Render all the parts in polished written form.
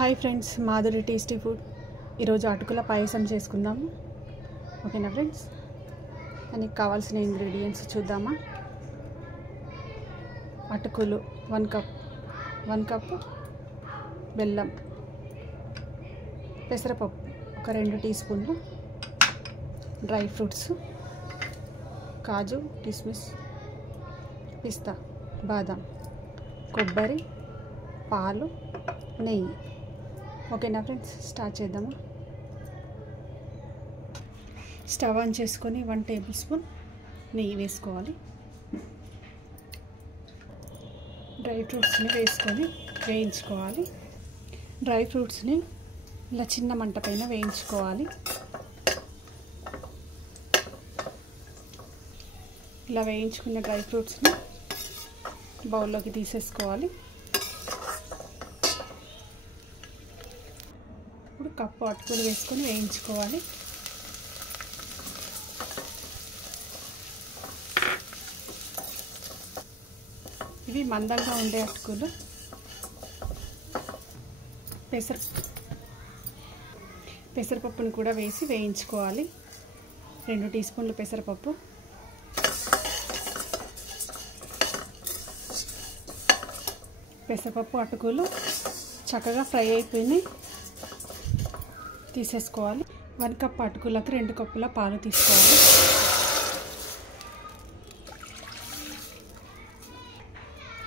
Hi friends, Madhuri tasty food. ఈరోజు అటుకుల పాయసం చేసుకుందాము. ఓకేనా ఫ్రెండ్స్? దానికి కావాల్సిన ఇంగ్రీడియంట్స్ చూద్దామా. అటుకులు 1 కప్, బెల్లం, పెసరపప్పు ఒక 2 టీ స్పూన్లు, డ్రై ఫ్రూట్స్, కాజు, కిస్మిస్, పిస్తా, బాదాం, కొబ్బరి, పాలు, నెయ్యి. ఓకేనా ఫ్రెండ్స్? స్టార్ట్ చేద్దాము. స్టవ్ ఆన్ చేసుకొని 1 టేబుల్ స్పూన్ నెయ్యి వేసుకోవాలి. డ్రై ఫ్రూట్స్ని వేసుకొని వేయించుకోవాలి. డ్రై ఫ్రూట్స్ని ఇలా చిన్న మంట పైన వేయించుకోవాలి. ఇలా వేయించుకున్న డ్రై ఫ్రూట్స్ని బౌల్లోకి తీసేసుకోవాలి. ఇప్పుడు కప్పు అటుకులు వేసుకొని వేయించుకోవాలి. ఇవి మందంగా ఉండే అటుకులు. పెసరపప్పును కూడా వేసి వేయించుకోవాలి. 2 టీ స్పూన్లు పెసరపప్పు, అటుకులు చక్కగా ఫ్రై అయిపోయినాయి, తీసేసుకోవాలి. 1 కప్ అటుకులకు 2 కప్పుల పాలు తీసుకోవాలి.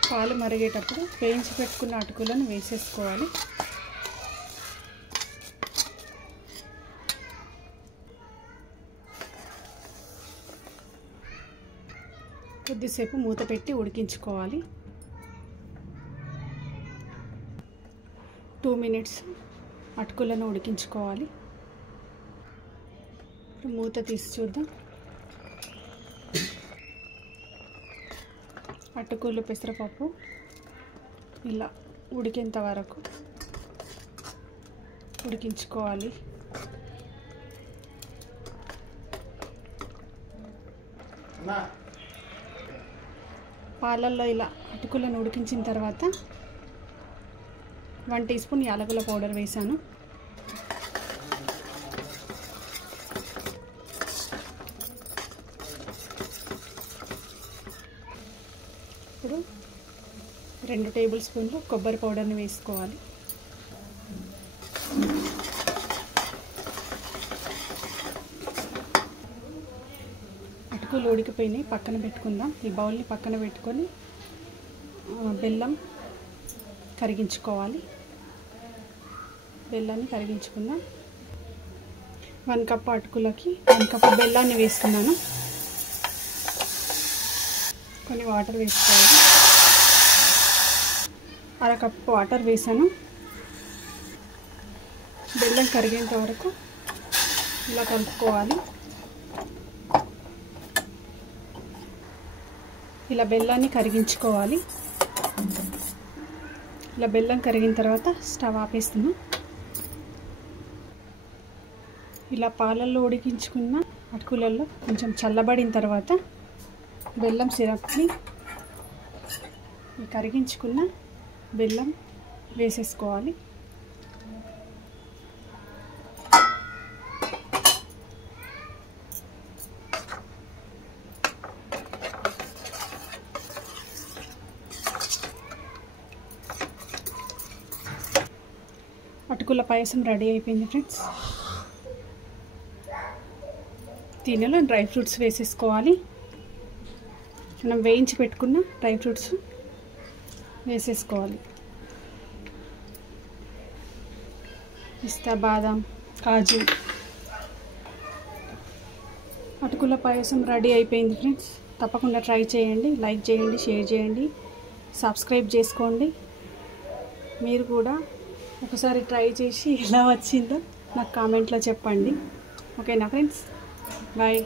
పాలు మరిగేటప్పుడు వేయించి పెట్టుకున్న అటుకులను వేసేసుకోవాలి. కొద్దిసేపు మూత పెట్టి ఉడికించుకోవాలి. 2 మినిట్స్ అటుకులను ఉడికించుకోవాలి. ఇప్పుడు మూత తీసి చూద్దాం. అటుకులు, పెసరపప్పు ఇలా ఉడికేంత వరకు ఉడికించుకోవాలి. పాలల్లో ఇలా అటుకులను ఉడికించిన తర్వాత 1 టీ స్పూన్ యాలకుల పౌడర్ వేసాను. ఇప్పుడు 2 టేబుల్ స్పూన్లు కొబ్బరి పౌడర్ని వేసుకోవాలి. అటుకులు ఉడికిపోయినాయి, పక్కన పెట్టుకుందాం. ఈ బౌల్ని పక్కన పెట్టుకొని బెల్లం కరిగించుకోవాలి. బెల్లాన్ని కరిగించుకుందాం. 1 కప్ అటుకులకి 1 కప్ బెల్లాన్ని వేసుకున్నాను. కొన్ని వాటర్ వేసుకోవాలి. 1/2 కప్ వాటర్ వేసాను. బెల్లం కరిగేంత వరకు ఇలా కలుపుకోవాలి. ఇలా బెల్లాన్ని కరిగించుకోవాలి. ఇలా బెల్లం కరిగిన తర్వాత స్టవ్ ఆపేస్తున్నాం. ఇలా పాలల్లో ఉడికించుకున్న అటుకులలో కొంచెం చల్లబడిన తర్వాత బెల్లం సిరప్ని కరిగించుకున్న బెల్లం వేసేసుకోవాలి. అటుకుల పాయసం రెడీ అయిపోయింది ఫ్రెండ్స్. దీనిలో డ్రై ఫ్రూట్స్ వేసేసుకోవాలి. మనం వేయించి పెట్టుకున్న డ్రై ఫ్రూట్స్ వేసేసుకోవాలి. పిస్తా, బాదాం, కాజు. అటుకుల పాయసం రెడీ అయిపోయింది ఫ్రెండ్స్. తప్పకుండా ట్రై చేయండి. లైక్ చేయండి, షేర్ చేయండి, సబ్స్క్రైబ్ చేసుకోండి. మీరు కూడా ఒకసారి ట్రై చేసి ఎలా వచ్చిందో నాకు కామెంట్లో చెప్పండి. ఓకేనా ఫ్రెండ్స్? బాయ్.